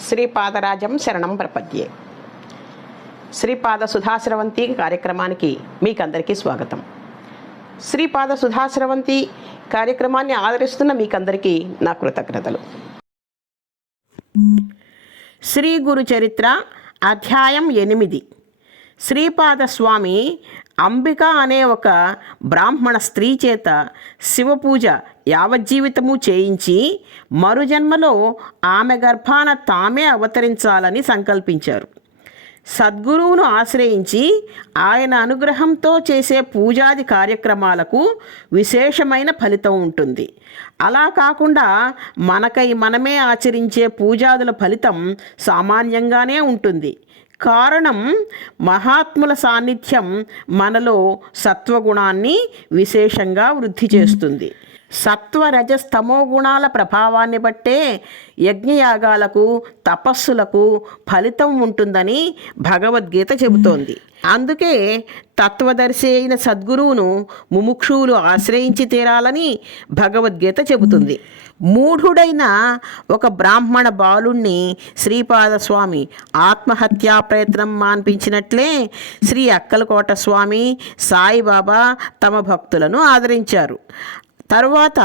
శ్రీపాదరాజం శరణం ప్రపద్యే. శ్రీపాద సుధాశ్రవంతి కార్యక్రమానికి మీకందరికీ స్వాగతం. శ్రీపాద సుధాశ్రవంతి కార్యక్రమాన్ని ఆదరిస్తున్న మీకందరికీ నా కృతజ్ఞతలు. శ్రీ గురు చరిత్ర అధ్యాయం ఎనిమిది. శ్రీపాద స్వామి అంబిక అనే ఒక బ్రాహ్మణ స్త్రీ చేత శివపూజ యావజ్జీవితము చేయించి మరుజన్మలో ఆమె గర్భాన తామే అవతరించాలని సంకల్పించారు. సద్గురువును ఆశ్రయించి ఆయన అనుగ్రహంతో చేసే పూజాది కార్యక్రమాలకు విశేషమైన ఫలితం ఉంటుంది. అలా కాకుండా మనకై మనమే ఆచరించే పూజాదుల ఫలితం సామాన్యంగానే ఉంటుంది. కారణం మహాత్ముల సాన్నిధ్యం మనలో సత్వగుణాన్ని విశేషంగా వృద్ధి చేస్తుంది. సత్వరజస్తమో గుణాల ప్రభావాన్ని బట్టే యజ్ఞయాగాలకు తపస్సులకు ఫలితం ఉంటుందని భగవద్గీత చెబుతోంది. అందుకే తత్వదర్శి అయిన సద్గురువును ముముక్షువులు ఆశ్రయించి తీరాలని భగవద్గీత చెబుతుంది. మూఢుడైన ఒక బ్రాహ్మణ బాలుణ్ణి శ్రీపాదస్వామి ఆత్మహత్యా ప్రయత్నం మాన్పించినట్లే శ్రీ అక్కలకోట స్వామి సాయిబాబా తమ భక్తులను ఆదరించారు. తరువాత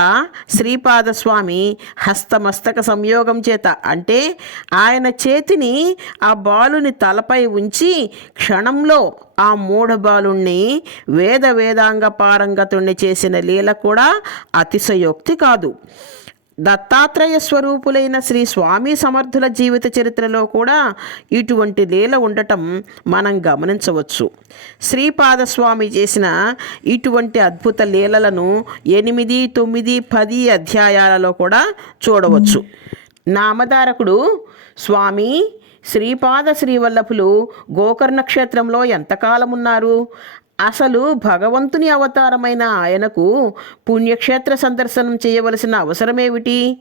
శ్రీపాదస్వామి హస్తమస్తక సంయోగం చేత అంటే ఆయన చేతిని ఆ బాలుని తలపై ఉంచి క్షణంలో ఆ మూఢ బాలుణ్ణి వేద వేదాంగ పారంగతుణ్ణి చేసిన లీల కూడా అతిశయోక్తి కాదు. దత్తాత్రేయ స్వరూపులైన శ్రీ స్వామి సమర్థుల జీవిత చరిత్రలో కూడా ఇటువంటి లీల ఉండటం మనం గమనించవచ్చు. శ్రీపాదస్వామి చేసిన ఇటువంటి అద్భుత లీలలను ఎనిమిది తొమ్మిది పది అధ్యాయాలలో కూడా చూడవచ్చు. నామధారకుడు స్వామి శ్రీపాద శ్రీవల్లభులు గోకర్ణ క్షేత్రంలో ఎంతకాలం ఉన్నారు? అసలు భగవంతుని అవతారమైన ఆయనకు పుణ్యక్షేత్ర సందర్శనం చేయవలసిన అవసరమేమిటి?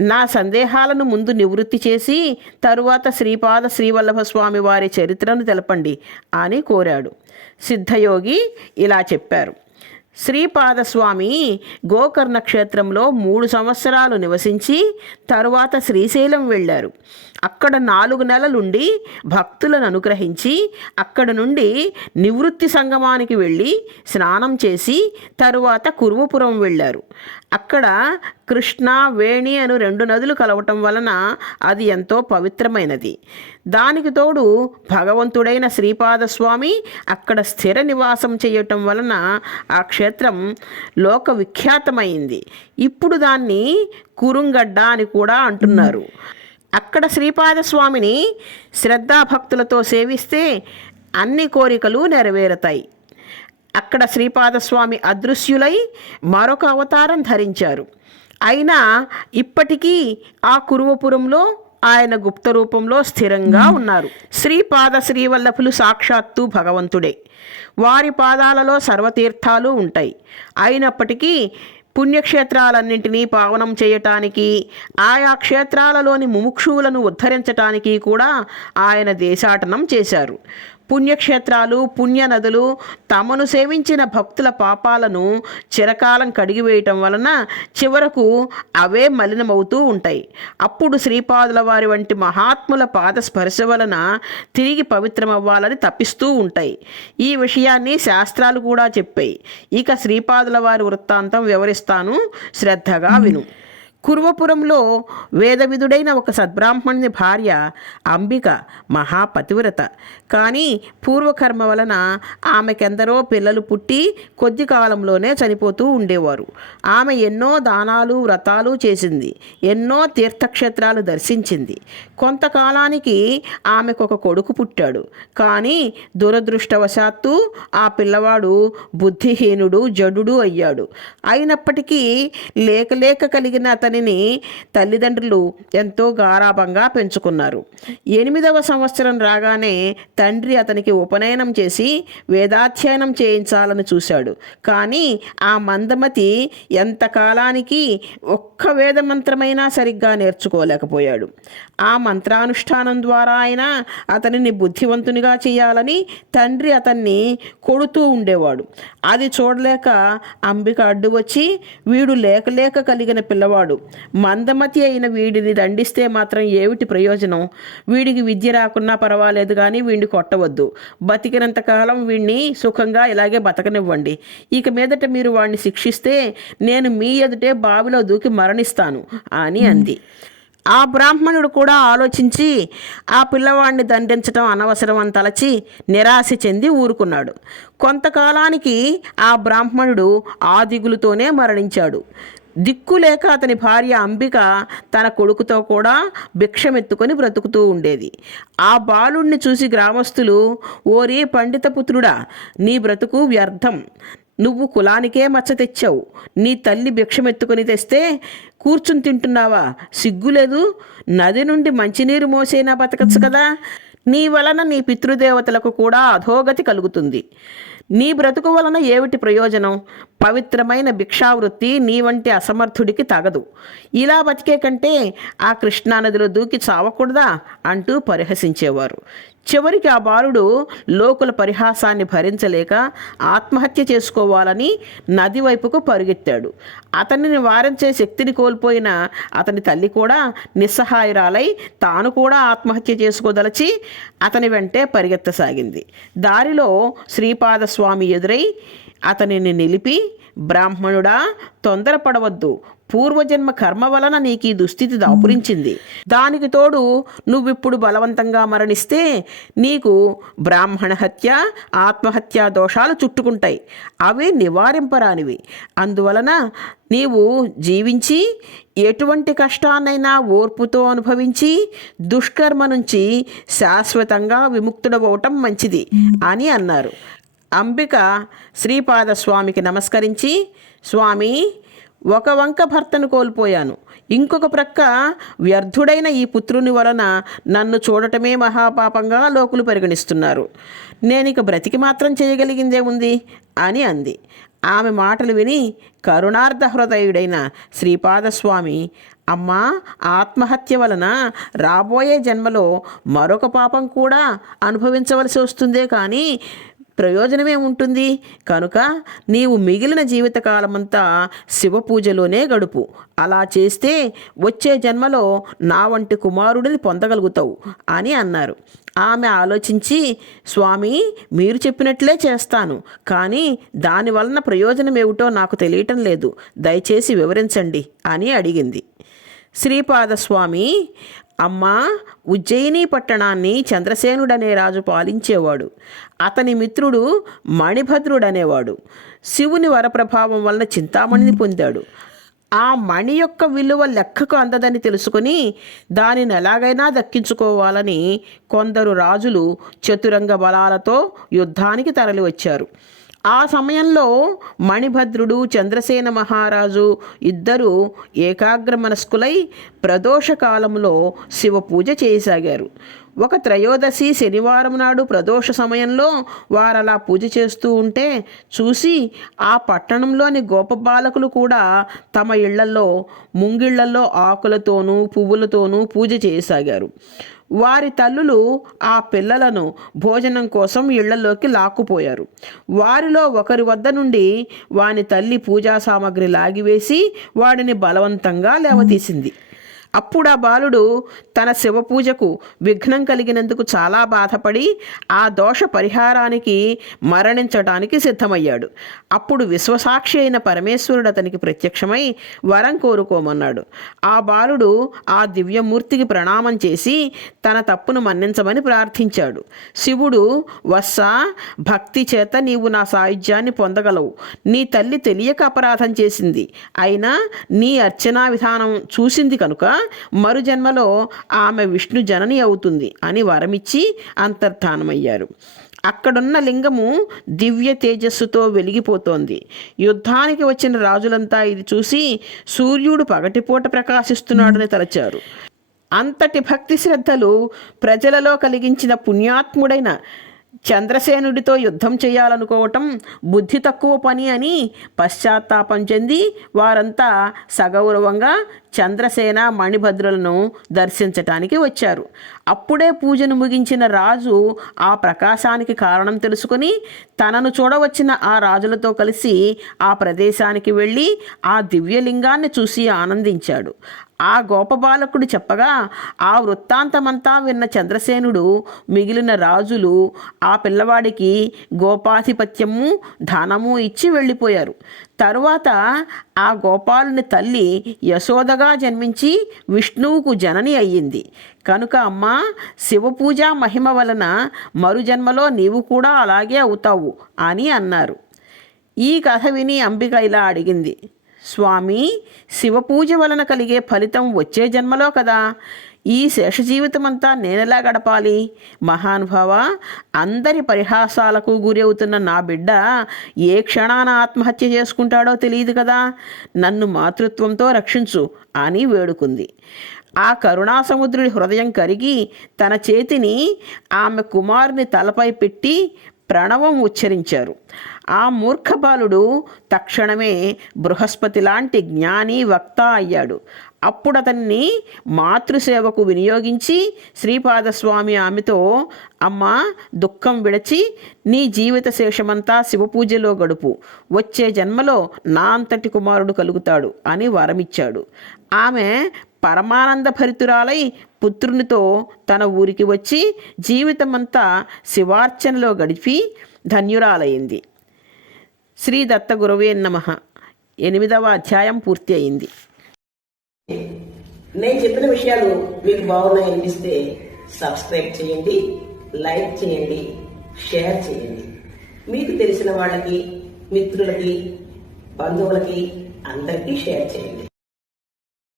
నా సందేహాలను ముందు నివృత్తి చేసి తరువాత శ్రీపాద శ్రీవల్లభ స్వామి వారి చరిత్రను తెలపండి అని కోరాడు. సిద్ధయోగి ఇలా చెప్పారు. శ్రీపాదస్వామి గోకర్ణ క్షేత్రంలో మూడు సంవత్సరాలు నివసించి తరువాత శ్రీశైలం వెళ్ళారు. అక్కడ నాలుగు నెలలుండి భక్తులను అనుగ్రహించి అక్కడ నుండి నివృత్తి సంగమానికి వెళ్ళి స్నానం చేసి తరువాత కురువపురం వెళ్ళారు. అక్కడ కృష్ణ వేణి అను రెండు నదులు కలవటం వలన అది ఎంతో పవిత్రమైనది. దానికి తోడు భగవంతుడైన శ్రీపాదస్వామి అక్కడ స్థిర నివాసం చేయటం వలన ఆ క్షేత్రం లోక విఖ్యాతమైంది ఇప్పుడు దాన్ని కురుంగడ్డ అని కూడా అంటున్నారు. అక్కడ శ్రీపాదస్వామిని శ్రద్ధాభక్తులతో సేవిస్తే అన్ని కోరికలు నెరవేరుతాయి. అక్కడ శ్రీపాదస్వామి అదృశ్యులై మరొక అవతారం ధరించారు. అయినా ఇప్పటికీ ఆ కురువపురంలో ఆయన గుప్త రూపంలో స్థిరంగా ఉన్నారు. శ్రీపాద శ్రీవల్లభులు సాక్షాత్తు భగవంతుడే. వారి పాదాలలో సర్వతీర్థాలు ఉంటాయి. అయినప్పటికీ పుణ్యక్షేత్రాలన్నింటినీ పావనం చేయటానికి ఆయా క్షేత్రాలలోని ముముక్షువులను ఉద్ధరించటానికి కూడా ఆయన దేశాటనం చేశారు. పుణ్యక్షేత్రాలు పుణ్యనదులు తమను సేవించిన భక్తుల పాపాలను చిరకాలం కడిగివేయటం వలన చివరకు అవే మలినమవుతూ ఉంటాయి. అప్పుడు శ్రీపాదుల వారి వంటి మహాత్ముల పాద స్పర్శ వలన తిరిగి పవిత్రమవ్వాలని తప్పిస్తూ ఉంటాయి. ఈ విషయాన్ని శాస్త్రాలు కూడా చెప్పాయి. ఇక శ్రీపాదుల వారి వృత్తాంతం వివరిస్తాను. శ్రద్ధగా విను. కురువపురంలో వేదవిధుడైన ఒక సద్బ్రాహ్మణుని భార్య అంబిక మహాపతివ్రత. కానీ పూర్వకర్మ వలన ఆమెకెందరో పిల్లలు పుట్టి కొద్ది కాలంలోనే చనిపోతూ ఉండేవారు. ఆమె ఎన్నో దానాలు వ్రతాలు చేసింది ఎన్నో తీర్థక్షేత్రాలు దర్శించింది. కొంతకాలానికి ఆమెకు ఒక కొడుకు పుట్టాడు. కానీ దురదృష్టవశాత్తు ఆ పిల్లవాడు బుద్ధిహీనుడు జడుడు అయ్యాడు. అయినప్పటికీ లేక లేక కలిగిన అతనిని తల్లిదండ్రులు ఎంతో గారాభంగా పెంచుకున్నారు. ఎనిమిదవ సంవత్సరం రాగానే తండ్రి అతనికి ఉపనయనం చేసి వేదాధ్యయనం చేయించాలని చూశాడు. కానీ ఆ మందమతి ఎంతకాలానికి ఒక్క వేద మంత్రమైనా సరిగ్గా నేర్చుకోలేకపోయాడు. ఆ మంత్రానుష్ఠానం ద్వారా అయినా అతనిని బుద్ధివంతునిగా చేయాలని తండ్రి అతన్ని కొడుతూ ఉండేవాడు. అది చూడలేక అంబిక అడ్డు వచ్చి వీడు లేకలేక కలిగిన పిల్లవాడు. మందమతి అయిన వీడిని దండిస్తే మాత్రం ఏమిటి ప్రయోజనం? వీడికి విద్య రాకున్నా పర్వాలేదు కానీ వీడిని కొట్టవద్దు. బతికినంత కాలం వీడిని సుఖంగా ఇలాగే బతకనివ్వండి. ఇక మీదట మీరు వాడిని శిక్షిస్తే నేను మీ ఎదుటే బావిలో దూకి మరణిస్తాను అని అంది. ఆ బ్రాహ్మణుడు కూడా ఆలోచించి ఆ పిల్లవాడిని దండించడం అనవసరం అని తలచి నిరాశ చెంది ఊరుకున్నాడు. కొంతకాలానికి ఆ బ్రాహ్మణుడు ఆ దిగులుతోనే మరణించాడు. దిక్కు లేక అతని భార్య అంబిక తన కొడుకుతో కూడా భిక్షమెత్తుకొని బ్రతుకుతూ ఉండేది. ఆ బాలుణ్ణి చూసి గ్రామస్తులు ఓరి పండిత పుత్రుడా నీ బ్రతుకు వ్యర్థం. నువ్వు కులానికే మచ్చ తెచ్చావు. నీ తల్లి భిక్షమెత్తుకొని తెస్తే కూర్చుని తింటున్నావా? సిగ్గులేదు నది నుండి మంచినీరు మోసేనా బతకచ్చు కదా. నీ వలన నీ పితృదేవతలకు కూడా అధోగతి కలుగుతుంది. నీ బ్రతుకు వలన ఏమిటి ప్రయోజనం? పవిత్రమైన భిక్షావృత్తి నీ వంటి అసమర్థుడికి తగదు. ఇలా బతికే కంటే ఆ కృష్ణానదిలో దూకి చావకూడదా? అంటూ పరిహసించేవారు. చివరికి ఆ బాలుడు లోకుల పరిహాసాన్ని భరించలేక ఆత్మహత్య చేసుకోవాలని నది వైపుకు పరుగెత్తాడు. అతనిని వారించే శక్తిని కోల్పోయిన అతని తల్లి కూడా నిస్సహాయురాలై తాను కూడా ఆత్మహత్య చేసుకోదలచి అతని వెంటే పరిగెత్తసాగింది. దారిలో శ్రీపాదస్వామి ఎదురై అతనిని నిలిపి బ్రాహ్మణుడా తొందరపడవద్దు. పూర్వజన్మ కర్మ వలన నీకు ఈ దుస్థితి దాపురించింది. దానికి తోడు నువ్విప్పుడు బలవంతంగా మరణిస్తే నీకు బ్రాహ్మణ హత్య ఆత్మహత్య దోషాలు చుట్టుకుంటాయి. అవి నివారింపరానివి. అందువలన నీవు జీవించి ఎటువంటి కష్టాన్నైనా ఓర్పుతో అనుభవించి దుష్కర్మ నుంచి శాశ్వతంగా విముక్తుడవటం మంచిది అని అన్నారు. అంబిక శ్రీపాదస్వామికి నమస్కరించి స్వామి ఒక వంక భర్తను కోల్పోయాను. ఇంకొక ప్రక్క వ్యర్థుడైన ఈ పుత్రుని వలన నన్ను చూడటమే మహాపాపంగా లోకులు పరిగణిస్తున్నారు. నేను ఇక బ్రతికి మాత్రం చేయగలిగిందే ఉంది? అని అంది. ఆమె మాటలు విని కరుణార్థ హృదయుడైన శ్రీపాదస్వామి అమ్మా ఆత్మహత్య వలన రాబోయే జన్మలో మరొక పాపం కూడా అనుభవించవలసి వస్తుందే కానీ ప్రయోజనమే ఉంటుంది. కనుక నీవు మిగిలిన జీవితకాలమంతా శివ పూజలోనే గడుపు. అలా చేస్తే వచ్చే జన్మలో నా వంటి కుమారుడిని పొందగలుగుతావు అని అన్నారు. ఆమె ఆలోచించి స్వామి మీరు చెప్పినట్లే చేస్తాను. కానీ దాని వలన ప్రయోజనం ఏమిటో నాకు తెలియటం లేదు. దయచేసి వివరించండి అని అడిగింది. శ్రీపాదస్వామి అమ్మా ఉజ్జయిని పట్టణాన్ని చంద్రసేనుడనే రాజు పాలించేవాడు. అతని మిత్రుడు మణిభద్రుడనేవాడు. శివుని వరప్రభావం వలన చింతామణిని పొందాడు. ఆ మణి యొక్క విలువ లెక్కకు అందదని తెలుసుకుని దానిని ఎలాగైనా దక్కించుకోవాలని కొందరు రాజులు చతురంగ బలాలతో యుద్ధానికి తరలివచ్చారు. ఆ సమయంలో మణిభద్రుడు చంద్రసేన మహారాజు ఇద్దరు ఏకాగ్ర మనస్కులై ప్రదోష కాలంలో శివ పూజ చేయసాగారు. ఒక త్రయోదశి శనివారం నాడు ప్రదోష సమయంలో వారలా పూజ చేస్తూ ఉంటే చూసి ఆ పట్టణంలోని గోప బాలకులు కూడా తమ ఇళ్ళలో ముంగిళ్ళలో ఆకులతోనూ పువ్వులతోనూ పూజ చేయసాగారు. వారి తల్లులు ఆ పిల్లలను భోజనం కోసం ఇళ్ళలోకి లాక్కుపోయారు. వారిలో ఒకరి వద్ద నుండి వాని తల్లి పూజా సామాగ్రి లాగివేసి వాడిని బలవంతంగా లేవతీసింది అప్పుడు ఆ బాలుడు తన శివ పూజకు విఘ్నం కలిగినందుకు చాలా బాధపడి ఆ దోష పరిహారానికి మరణించడానికి సిద్ధమయ్యాడు. అప్పుడు విశ్వసాక్షి అయిన పరమేశ్వరుడు అతనికి ప్రత్యక్షమై వరం కోరుకోమన్నాడు. ఆ బాలుడు ఆ దివ్యమూర్తికి ప్రణామం చేసి తన తప్పును మన్నించమని ప్రార్థించాడు. శివుడు వత్స భక్తి చేత నీవు నా సాయుధ్యాన్ని పొందగలవు. నీ తల్లి తెలియక అపరాధం చేసింది. అయినా నీ అర్చనా విధానం చూసింది కనుక మరుజన్మలో ఆమె విష్ణు జనని అవుతుంది అని వరమిచ్చి అంతర్ధానమయ్యారు. అక్కడున్న లింగము దివ్య తేజస్సుతో వెలిగిపోతోంది. యుద్ధానికి వచ్చిన రాజులంతా ఇది చూసి సూర్యుడు పగటిపూట ప్రకాశిస్తున్నాడని తలచారు. అంతటి భక్తి శ్రద్ధలు ప్రజలలో కలిగించిన పుణ్యాత్ముడైన చంద్రసేనుడితో యుద్ధం చేయాలనుకోవటం బుద్ధి తక్కువ పని అని పశ్చాత్తాపం చెంది వారంతా సగౌరవంగా చంద్రసేన మణిభద్రులను దర్శించటానికి వచ్చారు. అప్పుడే పూజను ముగించిన రాజు ఆ ప్రకాశానికి కారణం తెలుసుకుని తనను చూడవచ్చిన ఆ రాజులతో కలిసి ఆ ప్రదేశానికి వెళ్ళి ఆ దివ్యలింగాన్ని చూసి ఆనందించాడు. ఆ గోపబాలకుడు చెప్పగా ఆ వృత్తాంతమంతా విన్న చంద్రసేనుడు మిగిలిన రాజులు ఆ పిల్లవాడికి గోపాధిపత్యము ధనము ఇచ్చి వెళ్ళిపోయారు. తరువాత ఆ గోపాలుని తల్లి యశోదగా జన్మించి విష్ణువుకు జనని అయ్యింది. కనుక అమ్మ శివపూజ మహిమ వలన మరుజన్మలో నీవు కూడా అలాగే అవుతావు అని అన్నారు. ఈ కథ విని అంబిక ఇలా అడిగింది. స్వామి శివపూజ వలన కలిగే ఫలితం వచ్చే జన్మలో కదా. ఈ శేష జీవితమంతా నేనెలా గడపాలి? మహానుభావ అందరి పరిహాసాలకు గురి అవుతున్న నా బిడ్డ ఏ క్షణాన ఆత్మహత్య చేసుకుంటాడో తెలియదు కదా. నన్ను మాతృత్వంతో రక్షించు అని వేడుకుంది. ఆ కరుణాసముద్రుడి హృదయం కరిగి తన చేతిని ఆమె కుమారుని తలపై పెట్టి ప్రణవం ఉచ్చరించారు. ఆ మూర్ఖబాలుడు తక్షణమే బృహస్పతి లాంటి జ్ఞాని వక్త అయ్యాడు. అప్పుడు అతన్ని మాతృసేవకు వినియోగించి శ్రీపాదస్వామి ఆమెతో అమ్మ దుఃఖం విడచి నీ జీవిత శేషమంతా శివపూజలో గడుపు. వచ్చే జన్మలో నా అంతటి కుమారుడు కలుగుతాడు అని వరమిచ్చాడు. ఆమె పరమానంద భరితురాలై పుత్రునితో తన ఊరికి వచ్చి జీవితమంతా శివార్చనలో గడిపి ధన్యురాలైంది. శ్రీ దత్త గురవే నమ. ఎనిమిదవ అధ్యాయం పూర్తి అయింది నేను చెప్పిన విషయాలు మీకు బాగున్నాయి అనిపిస్తే సబ్స్క్రైబ్ చేయండి లైక్ చేయండి షేర్ చేయండి. మీకు తెలిసిన వాళ్ళకి మిత్రులకి బంధువులకి అందరికీ షేర్ చేయండి.